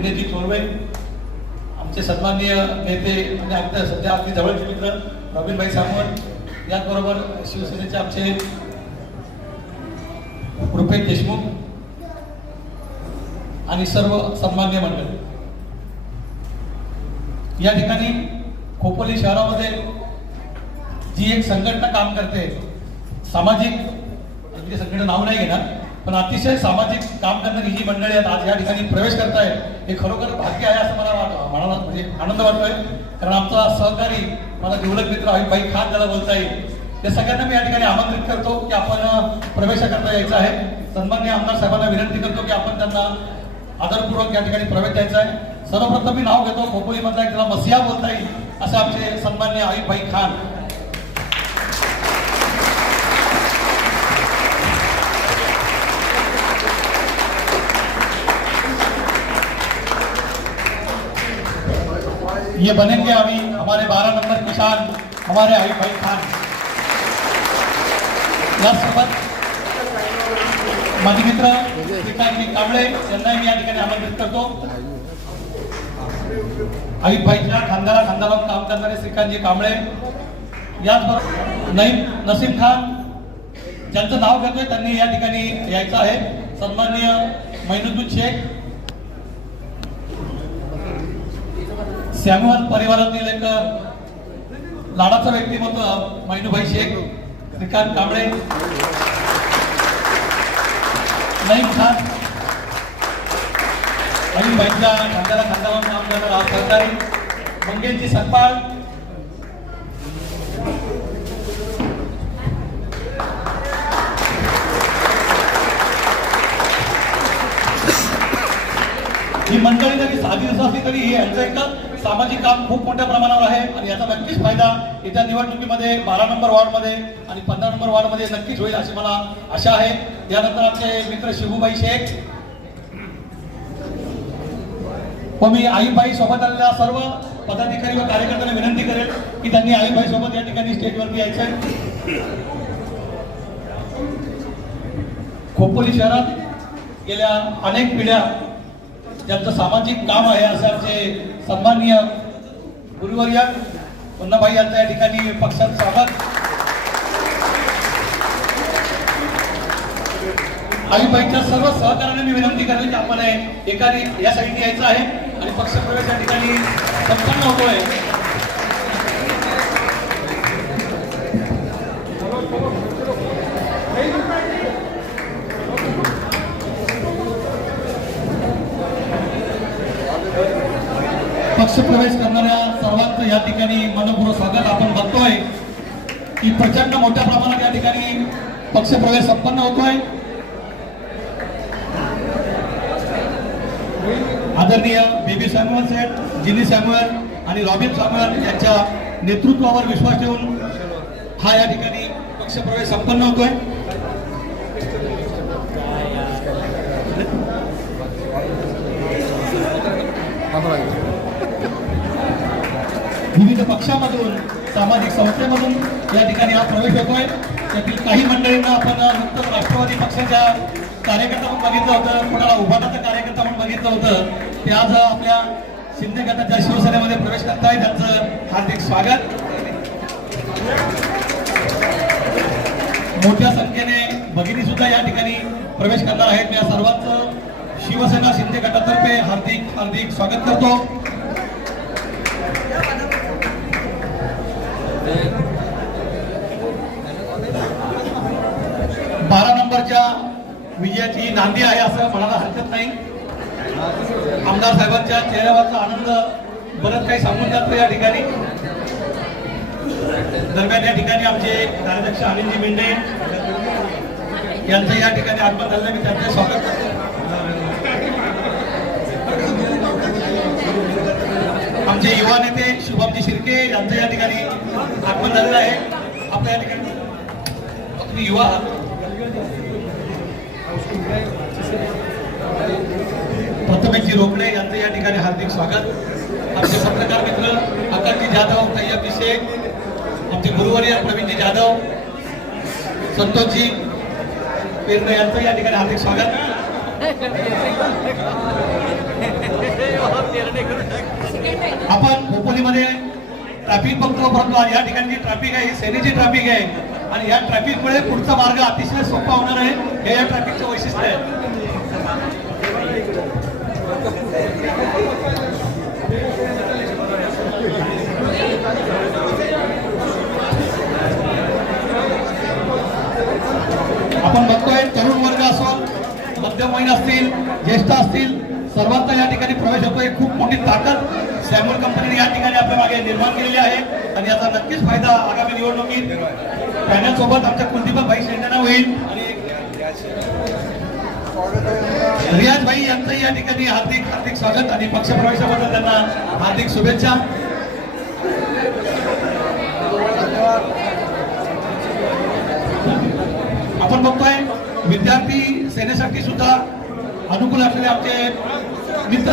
विनयजी थोरवे आमचे सन्माननीय नेते म्हणजे आमच्या सध्या अगदी जवळचे मित्र रवीनभाई सावंत याचबरोबर शिवसेनेचे आमचे रुपेश देशमुख आणि सर्व सन्मान्य मंडळी. या ठिकाणी खोपोली शहरामध्ये जी एक संघटना काम करते सामाजिक संघटना नाव नाही घेणार पण अतिशय सामाजिक काम करणारी ही मंडळी आहेत आज या ठिकाणी प्रवेश करताय. हे खरोखर भाग्य आहे असं मला वाट- म्हणाला म्हणजे आनंद वाटतोय. कारण आमचा सहकारी मला जिवलक मित्र आहे भाई खान ज्याला बोलता येईल त्या सगळ्यांना मी या ठिकाणी आमंत्रित करतो की आपण प्रवेश करता यायचा आहे. सन्मान्य आमदार साहेबांना विनंती करतो की आपण त्यांना आदरपूर्वक या ठिकाणी प्रवेश द्यायचा आहे. सर्वप्रथम मी नाव घेतो. खोपोलीमधला एक त्याला मसिया बोलता येईल असे आमचे सन्मान्य आई भाई खान. ये बनेंगे अभी हमारे बारह नंबर किसान हमारे आई भाई खान। यासोबत माझे मित्र श्रीकांतजी कांबळे यांनाही मी या ठिकाणी आमंत्रित करतो. आई भाईच्या खानदारा खानदारावर काम करणारे श्रीकांतजी कांबळे याचबरोबर नईम नसीम खान ज्यांचं नाव घेतोय त्यांनी या ठिकाणी यायचं आहे. सन्माननीय मैनुद्दीन शेख सॅम्युअल परिवारातील एक लाडाचं व्यक्तिमत्व मैनूभाई शेख श्रीकांत कांबळे नईम खान अली भाईच्या खांद्याला खांद्यावर काम करणारा सहकारी मंगेशजी सतपाळ. ही मंडळी जरी साधी असली तरी हे यांचं एक सामाजिक काम खूप मोठ्या प्रमाणावर आहे आणि याचा नक्कीच फायदा येत्या निवडणुकीमध्ये बारा नंबर वॉर्डमध्ये आणि पंधरा नंबर वॉर्डमध्ये नक्कीच होईल अशी मला आशा आहे. त्यानंतर आमचे मित्र शिवूबाई शेख. व मी आईबाई सोबत आलेल्या सर्व पदाधिकारी व कार्यकर्त्यांना विनंती करेल की त्यांनी आईबाई सोबत या ठिकाणी स्टेजवरती यायचं खोपोली शहरात गेल्या अनेक पिढ्या ज्यांचं सामाजिक काम आहे असे आमचे सन्माननीय गुरुवर्य पुन्हाबाई यांचा या ठिकाणी पक्षात स्वागत. आईबाईच्या सर्व सहकार्याने मी विनंती करेल की आपण एकाने या साईडने यायचं आहे आणि पक्षप्रवेश या ठिकाणी संपन्न होतोय. पक्षप्रवेश करणाऱ्या सर्वांचं या ठिकाणी मनपूर्वक स्वागत आपण बघतोय. की प्रचंड मोठ्या प्रमाणात या ठिकाणी पक्षप्रवेश संपन्न होतोय. आदरणीय Baby Samuel Seth Jini Samuel आणि रॉबिन सॅम्युअल यांच्या नेतृत्वावर विश्वास ठेवून हा या ठिकाणी पक्षप्रवेश संपन्न होतोय. पक्षामधून सामाजिक संस्थेमधून या ठिकाणी हा प्रवेश होतोय. त्यातील काही मंडळींना आपण नुकतंच राष्ट्रवादी पक्षाच्या कार्यकर्ता म्हणून बघितलं होतं कोणाला उभाटाचा कार्यकर्ता म्हणून बघितलं होतं. ते आज आपल्या शिंदे गटाच्या शिवसेनेमध्ये प्रवेश करताय. त्यांचं हार्दिक स्वागत. मोठ्या संख्येने भगिनी सुद्धा या ठिकाणी प्रवेश करणार आहेत. मी या सर्वांचं शिवसेना शिंदे गटातर्फे हार्दिक हार्दिक स्वागत करतो. बारा विजयाची ही नांदी आहे असं म्हणायला हरकत नाही. आमदार साहेबांच्या चेहऱ्यावरचा आनंद बरंच काही सांगून जातो या ठिकाणी. दरम्यान या ठिकाणी आमचे कार्याध्यक्ष अनिलजी मेंढे यांचं या ठिकाणी आगमन झालं मी त्यांचं स्वागत करतो. आमचे युवा नेते शुभमजी शिर्के यांचं या ठिकाणी आगमन झालेलं आहे. आपल्या या ठिकाणी. तुम्ही युवा आहात प्रथमेशजी रोकडे यांचं या ठिकाणी हार्दिक स्वागत. आमचे पत्रकार मित्र आकाशजी जाधव तय्यब अभिषेक आमचे गुरुवर्य प्रवीणजी जाधव संतोषजी पेरणे यांचं या ठिकाणी हार्दिक स्वागत. आपण खोपोलीमध्ये ट्रॅफिक बघतो परंतु या ठिकाणी जी ट्रॅफिक आहे ही सेनेची ट्रॅफिक आहे. आणि या ट्रॅफिकमुळे पुढचा मार्ग अतिशय सोपा होणार आहे. हे या ट्रॅफिकचं वैशिष्ट्य आहे आपण बघतोय तरुण वर्ग असो मध्यमवयीन असतील ज्येष्ठ असतील सर्वांचा या ठिकाणी प्रवेश होतोय खूप मोठी ताकद सॅम्युअल कंपनीने या ठिकाणी आपल्या मागे निर्माण केलेली आहे. आणि याचा नक्कीच फायदा आगामी निवडणुकीत पॅनल सोबत आमच्या कुलदीप भाई शेंडेना होईल. आणि रियाज भाई यांचंही या ठिकाणी हार्दिक हार्दिक स्वागत आणि पक्षप्रवेशाबद्दल त्यांना हार्दिक शुभेच्छा. आपण बघतोय विद्यार्थी सेनेसाठी सुद्धा अनुकूल असलेले आमचे मित्र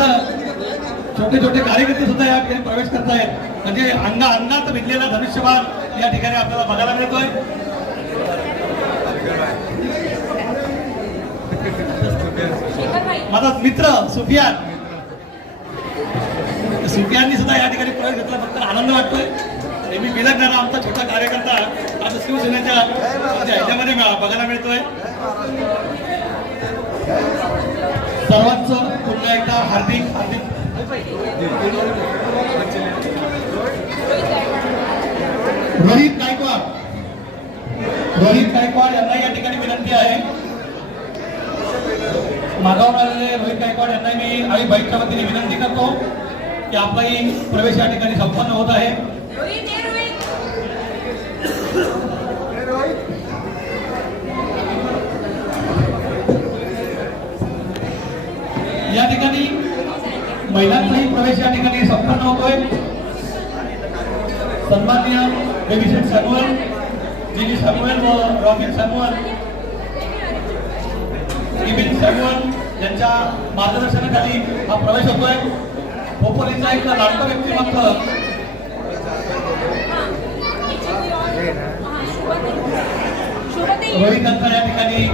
छोटे छोटे कार्यकर्ते सुद्धा या ठिकाणी प्रवेश करतायत. म्हणजे अंगा अंगात भिडलेला धनुष्यबाण या ठिकाणी आपल्याला बघायला मिळतोय. माझा मित्र सुफियान. सुफियाननी सुद्धा या ठिकाणी प्रवेश घेतला फक्त आनंद वाटतोय. नेहमी बिलगणारा आमचा छोटा कार्यकर्ता आता शिवसेनेच्या म्हणजे ह्याच्यामध्ये बघायला मिळतोय. सर्वांचं पुन्हा एकदा हार्दिक हार्दिक रोहित गायकवाड. रोहित गायकवाड यांना या ठिकाणी विनंती आहे. मागावर आलेले रोहित गायकवाड यांना मी आई बाईकच्या वतीने विनंती करतो की आपलाही प्रवेश या ठिकाणी संपन्न होत आहे रोहित ये रोहित या ठिकाणी महिलांचाही प्रवेश या ठिकाणी संपन्न होतोय. सन्मान्य बेबीशेठ सॅमुअल जिनी सॅमुअल व रॉबिन सॅमुअल इबिन सॅमुअल यांच्या मार्गदर्शनाखाली हा प्रवेश होतोय. खोपोलीचा एक लाडका व्यक्तिमत्व रोहितांचा या ठिकाणी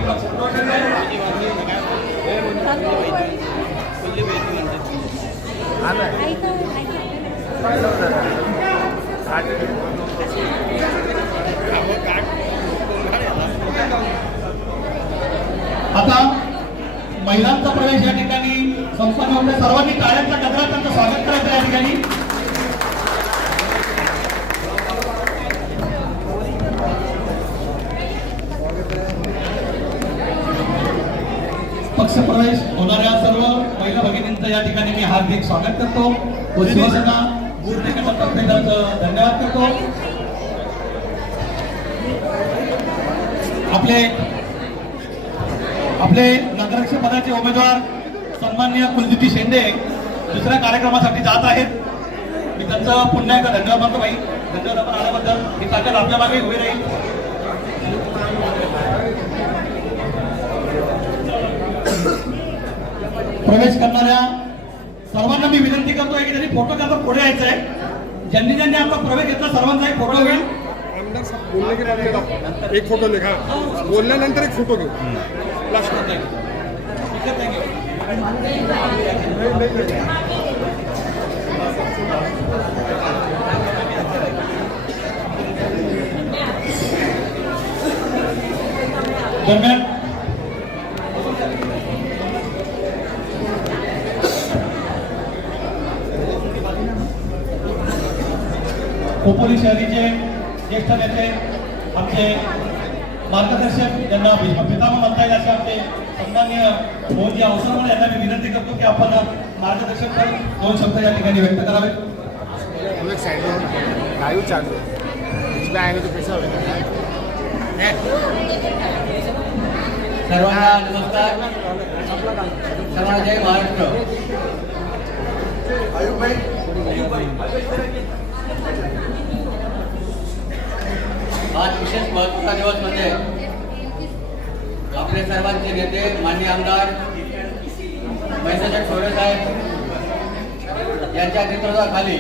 आता महिलांचा प्रवेश या ठिकाणी संपन्न होते सर्वांनी टाळ्यांचा गजरात त्यांचं स्वागत करायचं या ठिकाणी. पक्षप्रवेश होणाऱ्या महिला भगिनींचं या ठिकाणी मी हार्दिक स्वागत करतो. व शिवसेना प्रत्येकाचं धन्यवाद करतो. आपले आपले नगराध्यक्ष पदाचे उमेदवार सन्माननीय कुलदीपजी शेंडे दुसऱ्या कार्यक्रमासाठी जात आहेत. मी त्यांचं पुन्हा एकदा धन्यवाद मानतो बाई धन्यवाद आपण आल्याबद्दल. ही ताकद आपल्या मागे उभी राहील. प्रवेश करणाऱ्या सर्वांना मी विनंती करतोय की त्यांनी फोटो त्याचा पुढे यायचा आहे. ज्यांनी ज्यांनी आपला प्रवेश घेतला सर्वांचा एक फोटो आपल्याला एक फोटो लिखा बोलल्यानंतर एक फोटो घेऊ. दरम्यान खोपोली शहरीचे ज्येष्ठ नेते आमचे मार्गदर्शक ज्यांना भीष्म पितामह म्हणता येईल असे आमचे सन्मान्य मोहनजी अवसरवर यांना मी विनंती करतो की आपण मार्गदर्शक दोन शब्द या ठिकाणी व्यक्त करावे. चालू सर्वांना नमस्कार. सर्वांना जय महाराष्ट्र. आज विशेष महत्त्वाचा दिवस म्हणजे आपले सर्वांचे नेते माननीय आमदार महेंद्रजी ठोरे साहेब यांच्या नेतृत्वाखाली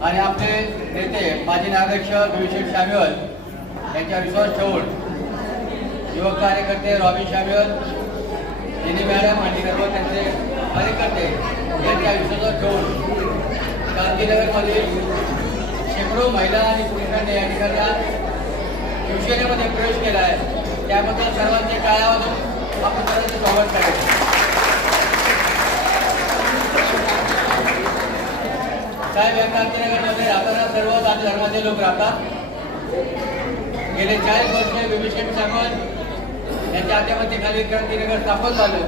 आणि आपले नेते माजी नगराध्यक्ष विशेष शामिवल यांच्या विश्वास ठेवून युवक कार्यकर्ते रॉबिन शामिवल यांनी मॅडम आणि सर्व त्यांचे कार्यकर्ते यांच्या विश्वासात ठेवून क्रांतीनगरमध्ये शेकडो महिला आणि पुरुषांनी या ठिकाणी शिवसेनेमध्ये प्रवेश केला आहे. त्याबद्दल सर्वांचे काळावर आपण सर्वांचे स्वागत करायचं. साहेब या क्रांतीनगरमध्ये राहताना सर्व जाती धर्माचे लोक राहतात गेले चाळीस वर्ष विभीषण सामंत यांच्या हातामध्ये क्रांतीनगर स्थापन झालं.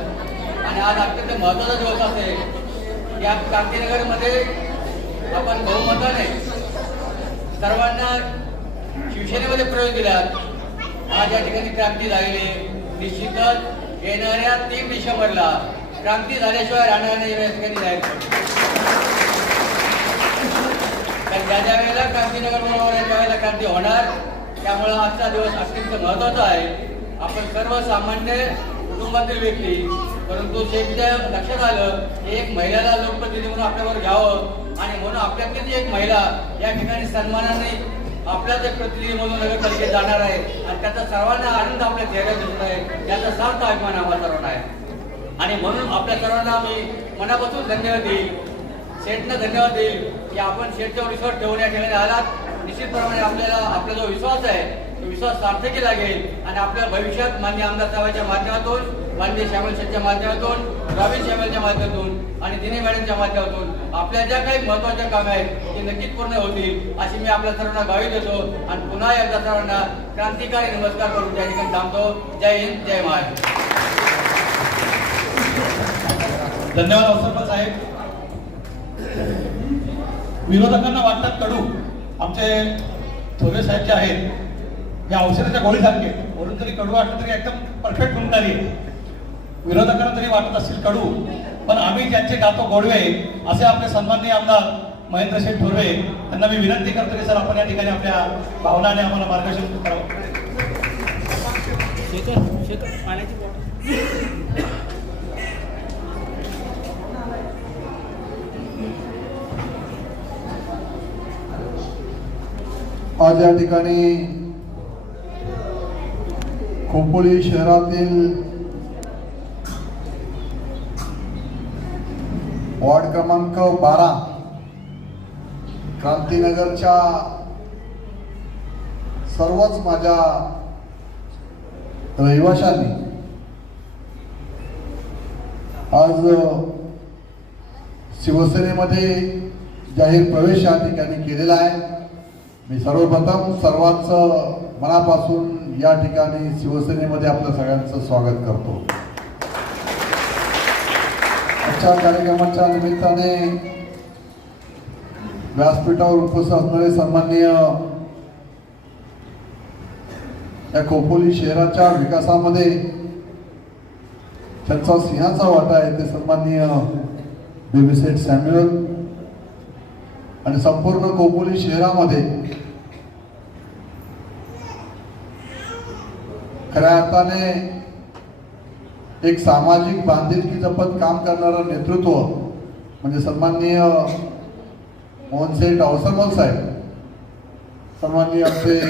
आणि आज अत्यंत महत्त्वाचा दिवस असेल. या क्रांतीनगरमध्ये आपण बहुमताने सर्वांना शिवसेनेमध्ये प्रवेश दिला. आज या ठिकाणी क्रांती झालेली निश्चितच येणाऱ्या तीन डिसेंबरला क्रांती झाल्याशिवाय राहणार नाही या ठिकाणी जाहीर कारण ज्या ज्या वेळेला क्रांतीनगर बरोबर आहे त्यावेळेला क्रांती होणार त्यामुळं आजचा दिवस अत्यंत महत्त्वाचा आहे. आपण सर्वसामान्य कुटुंबातील व्यक्ती परंतु शेतच्या लक्षात आलं की एक महिलाला लोकप्रतिनिधी म्हणून आपल्यावर घ्यावं. आणि म्हणून आपल्यातलीच एक महिला या ठिकाणी सन्मानाने आपल्याच एक प्रतिनिधी म्हणून नगरपालिकेत जाणार आहे आणि त्याचा सर्वांना आनंद आपल्या चेहऱ्यात दिसत आहे याचा सार्थ अभिमान आम्हाला सर्वांना आहे. आणि म्हणून आपल्या सर्वांना आम्ही मनापासून धन्यवाद देईल. शेठनं धन्यवाद देईल की आपण शेठचा विश्वास ठेवून या ठिकाणी आलात. निश्चितप्रमाणे आपल्याला आपला जो विश्वास आहे तो विश्वास सार्थकी लागेल. आणि आपल्या भविष्यात मान्य आमदार साहेबांच्या माध्यमातून माननीय श्यामल शेठच्या माध्यमातून रवीन श्यामलच्या माध्यमातून आणि दिने मॅडमच्या माध्यमातून. आपल्या ज्या काही महत्त्वाच्या कामे आहेत ते नक्कीच पूर्ण होतील अशी मी आपल्या सर्वांना गावी देतो. आणि पुन्हा एकदा सर्वांना क्रांतिकारी नमस्कार करून त्या ठिकाणी थांबतो. जय हिंद जय महाराष्ट्र. धन्यवाद अवसरपत साहेब. विरोधकांना वाटतात कडू. आमचे थोरे साहेब जे आहेत या औषधाच्या गोळीसारखे. म्हणून तरी कडू वाटलं तरी एकदम परफेक्ट गुणकारी आहे. विरोधकांना तरी वाटत असतील कडू पण आम्ही ज्यांचे गातो गोडवे असे आपले सन्माननीय आमदार महेंद्र शेठ थोरवे त्यांना मी विनंती करतो की सर आपण या ठिकाणी आपल्या भावनाने आम्हाला मार्गदर्शन करावं. आज या ठिकाणी खोपोली शहरातील वॉर्ड क्रमांक बारा क्रांतीनगरच्या सर्वच माझ्या रहिवाशांनी आज शिवसेनेमध्ये जाहीर प्रवेश या ठिकाणी केलेला आहे. मी सर्वप्रथम सर्वांचं मनापासून या ठिकाणी शिवसेनेमध्ये आपल्या सगळ्यांचं स्वागत करतो. आजच्या कार्यक्रमाच्या निमित्ताने व्यासपीठावर उपस्थित असणारे सन्माननीय या खोपोली शहराच्या विकासामध्ये त्यांचा सिंहाचा वाटा आहे ते सन्माननीय बेबीसेट सॅम्युअल. आणि संपूर्ण खोपोली शहरामध्ये खऱ्या अर्थाने एक सामाजिक बांधिलकी जपत काम करणारं नेतृत्व म्हणजे सन्माननीय मोहनसेठ अवसरमल साहेब सन्माननीय आमचे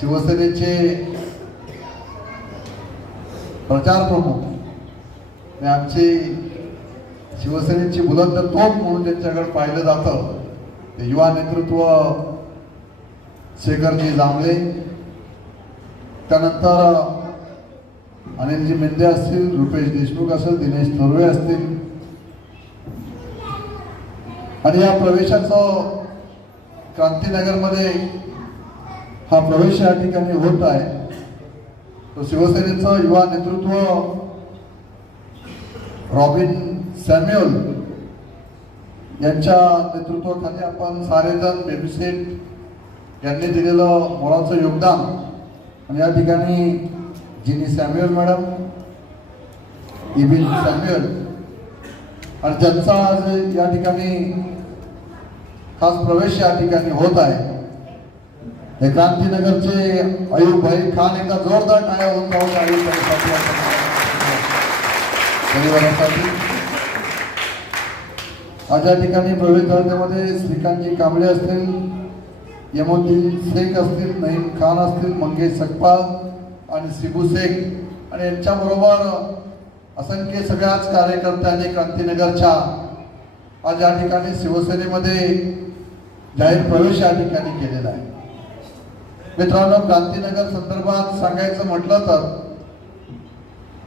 शिवसेनेचे प्रचार प्रमुख आणि आमची शिवसेनेची बुलंद तोप म्हणून त्यांच्याकडे पाहिलं जातं ते युवा नेतृत्व शेखरजी जांभळे. त्यानंतर अनिलजी मेंदे असतील रुपेश देशमुख असेल दिनेश थोरवे असतील. आणि या प्रवेशाचं क्रांतीनगरमध्ये हा प्रवेश या ठिकाणी होत आहे. तो शिवसेनेचं युवा नेतृत्व रॉबिन सॅम्युअल यांच्या नेतृत्वाखाली आपण सारेजण बेबीसेट यांनी दिलेलं मोलाचं योगदान. आणि या ठिकाणी Jini Samuel madam. Ibin Samuel. आणि ज्यांचा आज या ठिकाणी खास प्रवेश या ठिकाणी होत आहे हे क्रांतीनगरचे अयुब भाई खान एकदा जोरदार टाळ्या होऊन जाऊन परिवारासाठी आज या ठिकाणी प्रवेश धरण्यामध्ये श्रीकांतजी कांबळे असतील यमुद्दीन शेख असतील नईम खान असतील मंगेश सकपाल आणि सिबू शेख आणि यांच्याबरोबर असंख्य सगळ्याच कार्यकर्त्यांनी क्रांतीनगरच्या आज या ठिकाणी शिवसेनेमध्ये जाहीर प्रवेश या ठिकाणी केलेला आहे. मित्रांनो क्रांतीनगर संदर्भात सांगायचं म्हटलं तर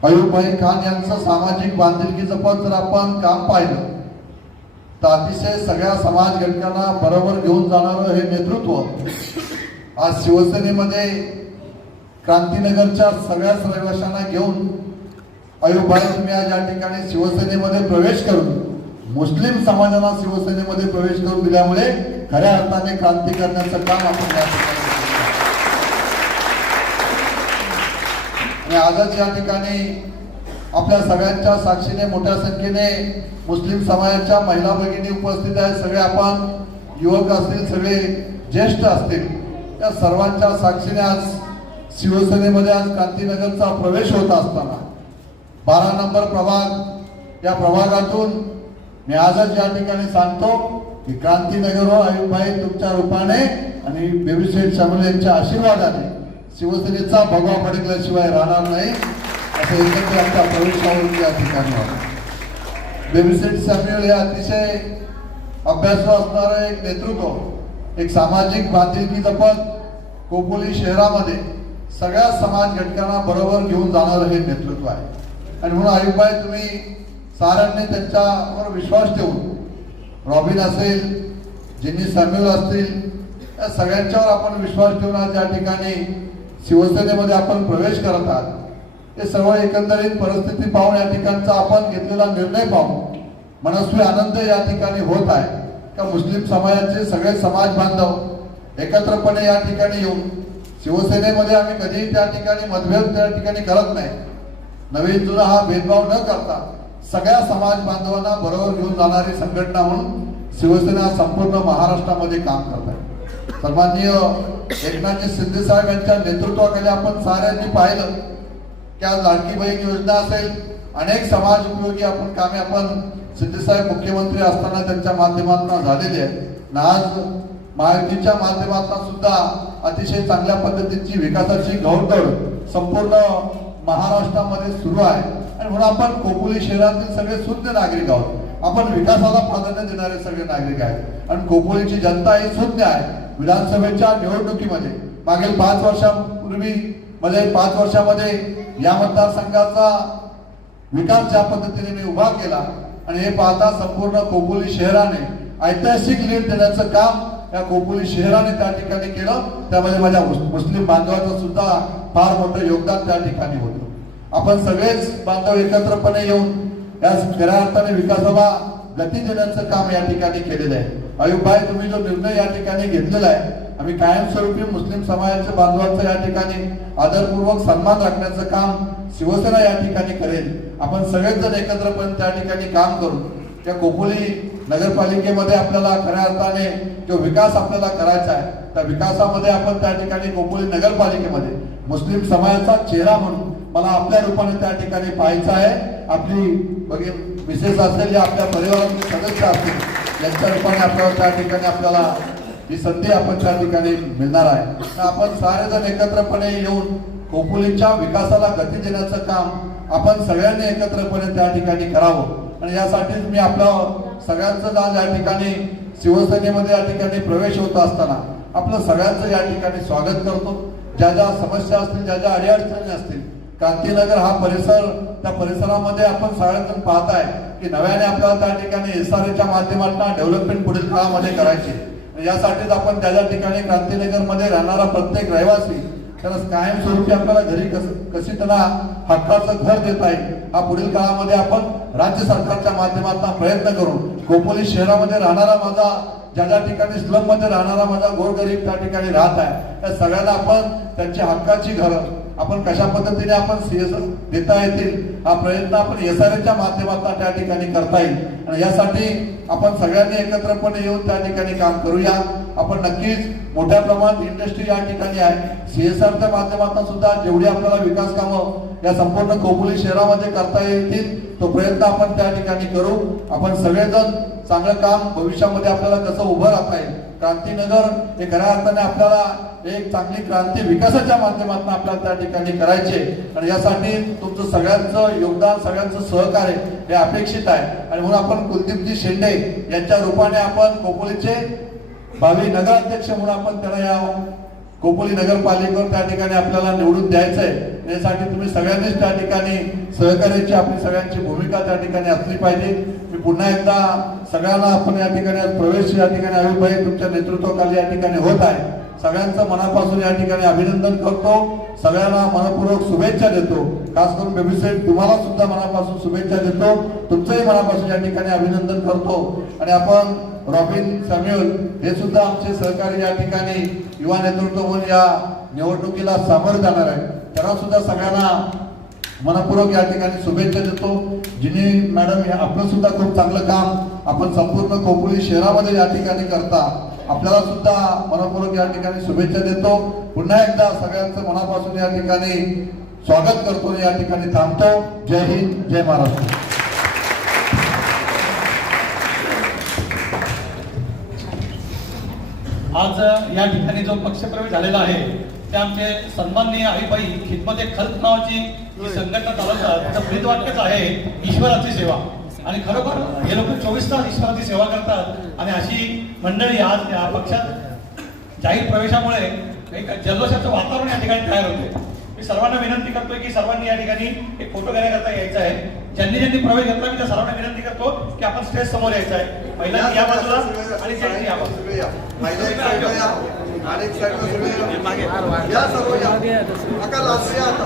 अयुबभाई खान यांचं सामाजिक बांधिलकीचं पण जर आपण काम पाहिलं तर अतिशय सगळ्या समाज घटकांना बरोबर घेऊन जाणारं हे नेतृत्व आज शिवसेनेमध्ये क्रांतीनगरच्या सगळ्याच रहिवाशांना घेऊन अयुबभाई तुम्ही आज या ठिकाणी शिवसेनेमध्ये प्रवेश करून मुस्लिम समाजाला शिवसेनेमध्ये प्रवेश करून दिल्यामुळे खऱ्या अर्थाने क्रांती करण्याचं काम आपण या ठिकाणी आणि आजच या ठिकाणी आपल्या सगळ्यांच्या साक्षीने मोठ्या संख्येने मुस्लिम समाजाच्या महिला भगिनी उपस्थित आहेत. सगळे आपण युवक असतील सगळे ज्येष्ठ असतील त्या सर्वांच्या साक्षीने आज शिवसेनेमध्ये आज क्रांतीनगरचा प्रवेश होत असताना बारा नंबर प्रभाग या प्रभागातून मी आजच या ठिकाणी सांगतो की क्रांतीनगरवर हो, आयुबाई तुमच्या रूपाने आणि बेबीशेठ शामल यांच्या आशीर्वादाने शिवसेनेचा भगवा फडकल्याशिवाय राहणार नाही असं एकत्र आमच्या प्रवेशावरून या ठिकाणी बेबीसेठ सॅम्युअल हे अतिशय अभ्यास असणारं एक नेतृत्व एक सामाजिक बांधिलकी जपत कोपोली शहरामध्ये सगळ्या समाज घटकांना बरोबर घेऊन जाणारं हे नेतृत्व आहे. आणि म्हणून आयुबाई तुम्ही साऱ्यांनी त्यांच्यावर विश्वास ठेवून रॉबिन असेल जिनी सॅम्युअल असतील या सगळ्यांच्यावर आपण विश्वास ठेवून आज या ठिकाणी शिवसेनेमध्ये आपण प्रवेश करत आहात. ते सर्व एकंदरीत परिस्थिती पाहून या ठिकाणचा आपण घेतलेला निर्णय पाहून मनस्वी आनंद या ठिकाणी होत आहे. का मुस्लिम समाजाचे सगळे समाज बांधव एकत्रपणे या ठिकाणी येऊन शिवसेनेमध्ये आम्ही कधीही त्या ठिकाणी मतभेद त्या ठिकाणी करत नाही. नवीन जुना हा भेदभाव न करता सगळ्या समाज बांधवांना बरोबर घेऊन जाणारी संघटना म्हणून शिवसेना संपूर्ण महाराष्ट्रामध्ये काम करत आहे. सन्माननीय एकनाथजी शिंदे साहेब यांच्या नेतृत्वाखाली आपण साऱ्यांनी पाहिलं की आज लाडकी बहीण योजना असेल अनेक समाज उपयोगी आपण कामे आपण शिंदेसाहेब मुख्यमंत्री असताना त्यांच्या माध्यमातून झालेली आहे आज महायुतीच्या माध्यमातून सुद्धा अतिशय चांगल्या पद्धतीची विकासाची घौडदौड संपूर्ण महाराष्ट्रामध्ये सुरू आहे. आणि म्हणून आपण कोकुली शहरातील सगळे शुद्ध नागरिक आहोत. आपण विकासाला प्राधान्य देणारे सगळे नागरिक आहेत. आणि कोपोलीची जनता ही शुद्ध आहे. विधानसभेच्या निवडणुकीमध्ये मागील पाच वर्षापूर्वी म्हणजे पाच वर्षामध्ये या मतदारसंघाचा विकास ज्या पद्धतीने मी उभा केला आणि हे पाहता संपूर्ण कोकुली शहराने ऐतिहासिक लीड देण्याचं काम या खोपोली शहराने त्या ठिकाणी केलं. त्यामध्ये माझ्या मुस्लिम बांधवाचं सुद्धा फार मोठं योगदान त्या ठिकाणी होतं. आपण सगळेच बांधव एकत्रपणे येऊन या खऱ्या अर्थाने विकासाला गती देण्याचं काम या ठिकाणी केलेलं आहे. अयुबाई तुम्ही जो निर्णय या ठिकाणी घेतलेला आहे आम्ही कायमस्वरूपी मुस्लिम समाजाच्या बांधवांचा या ठिकाणी आदरपूर्वक सन्मान राखण्याचं काम शिवसेना या ठिकाणी करेल. आपण सगळेच जण एकत्रपणे त्या ठिकाणी काम करू. त्या कोपोली नगरपालिकेमध्ये आपल्याला खऱ्या अर्थाने जो विकास आपल्याला करायचा आहे त्या विकासामध्ये आपण त्या ठिकाणी कोपोली नगरपालिकेमध्ये मुस्लिम समाजाचा चेहरा म्हणून मला आपल्या रूपाने त्या ठिकाणी पाहायचं आहे. आपली बघे मिसेस असेल या आपल्या परिवारातील सदस्य असतील यांच्या रूपाने आपल्याला त्या ठिकाणी आपल्याला ही संधी आपण त्या ठिकाणी मिळणार आहे. तर आपण सारेजण एकत्रपणे येऊन कोपोलीच्या विकासाला गती देण्याचं काम आपण सगळ्यांनी एकत्रपणे त्या ठिकाणी करावं. आणि यासाठीच मी आपलं सगळ्यांचं आज या ठिकाणी शिवसेनेमध्ये या ठिकाणी प्रवेश होत असताना आपलं सगळ्यांचं या ठिकाणी स्वागत करतो. ज्या ज्या समस्या असतील ज्या ज्या अडीअडचणी असतील क्रांतीनगर हा परिसर त्या परिसरामध्ये आपण सगळ्यांजण पाहताय की नव्याने आपल्याला त्या ठिकाणी एस आर एच्या माध्यमातून डेव्हलपमेंट पुढील काळामध्ये करायची यासाठीच आपण त्या ज्या ठिकाणी क्रांतीनगरमध्ये राहणारा प्रत्येक रहिवासी त्याला कायमस्वरूपी आपल्याला घरी कस कशी त्याला हक्काचं घर देता येईल हा पुढील काळामध्ये आपण राज्य सरकारच्या माध्यमातून प्रयत्न करू. कोपोली शहरामध्ये राहणारा माझा ज्या ज्या ठिकाणी स्लममध्ये राहणारा माझा गोरगरीब त्या ठिकाणी राहत आहे. त्या सगळ्यांना आपण त्यांची हक्काची घरं आपण कशा पद्धतीने आपण सीएस देता येतील हा प्रयत्न आपण एस आर एच्या माध्यमातून त्या ठिकाणी करता येईल. आणि यासाठी आपण सगळ्यांनी एकत्रपणे येऊन त्या ठिकाणी काम करूया. आपण नक्कीच मोठ्या प्रमाणात इंडस्ट्री या ठिकाणी आहे. सीएसआरच्या माध्यमातून सुद्धा जेवढी आपल्याला विकास कामं या संपूर्ण खोपोली शहरामध्ये करता येतील तो प्रयत्न आपण त्या ठिकाणी करू. आपण सगळेजण चांगलं काम भविष्यामध्ये आपल्याला कसं उभं राहता येईल. क्रांतीनगर हे खऱ्या अर्थाने आपल्याला एक चांगली क्रांती विकासाच्या माध्यमातून आपल्याला त्या ठिकाणी करायचे आणि यासाठी तुमचं सगळ्यांचं योगदान सगळ्यांचं सहकार्य हे अपेक्षित आहे. आणि म्हणून आपण कुलदीपजी शेंडे यांच्या रूपाने आपण खोपोलीचे भावी नगराध्यक्ष म्हणून आपण त्याला या कोपोली नगरपालिकेवर त्या ठिकाणी आपल्याला निवडून द्यायचं आहे यासाठी तुम्ही सगळ्यांनीच त्या ठिकाणी सहकार्याची आपली सगळ्यांची भूमिका त्या ठिकाणी असली पाहिजे. मी पुन्हा एकदा सगळ्यांना आपण या ठिकाणी प्रवेश या ठिकाणी अभिभाई तुमच्या नेतृत्वाखाली या ठिकाणी होत आहे. सगळ्यांचं मनापासून या ठिकाणी अभिनंदन करतो. सगळ्यांना मनपूर्वक शुभेच्छा देतो. खास करून बेबीसाहेब तुम्हाला सुद्धा मनापासून शुभेच्छा देतो. तुमचंही मनापासून या ठिकाणी अभिनंदन करतो. आणि आपण रॉबिन सॅम्युअल हे सुद्धा आमचे सहकारी या ठिकाणी युवा नेतृत्व म्हणून या निवडणुकीला सामोरे जाणार आहे त्यांना सुद्धा सगळ्यांना मनपूर्वक या ठिकाणी शुभेच्छा देतो. जिनी मॅडम हे आपलं सुद्धा खूप चांगलं काम आपण संपूर्ण खोपोली शहरामध्ये या ठिकाणी करता. आपल्याला सुद्धा मनपूर्वक या ठिकाणी शुभेच्छा देतो. पुन्हा एकदा सगळ्यांचं मनापासून या ठिकाणी स्वागत करतो या ठिकाणी थांबतो. जय हिंद जय महाराष्ट्र. आज या ठिकाणी जो पक्षप्रवेश झालेला आहे ते आमचे सन्माननीय आईबाई खिदमते खल्क नावाची संघटना चालवतात त्याचं प्रीत वाक्यच आहे ईश्वराची सेवा. आणि खरोखर हे लोक चोवीस तास ईश्वराची सेवा करतात. आणि अशी मंडळी आज या पक्षात जाहीर प्रवेशामुळे एक जल्लोषाचं वातावरण या ठिकाणी तयार होते. मी सर्वांना विनंती करतोय की सर्वांनी या ठिकाणी एक फोटो घेण्याकरता यायचा आहे. ज्यांनी ज्यांनी प्रवेश घेतला मी त्या सर्वांना विनंती करतो की आपण स्टेज समोर यायचं आहे. महिला या बाजूला आणि या बाजूला. या सर्व या. नका आता.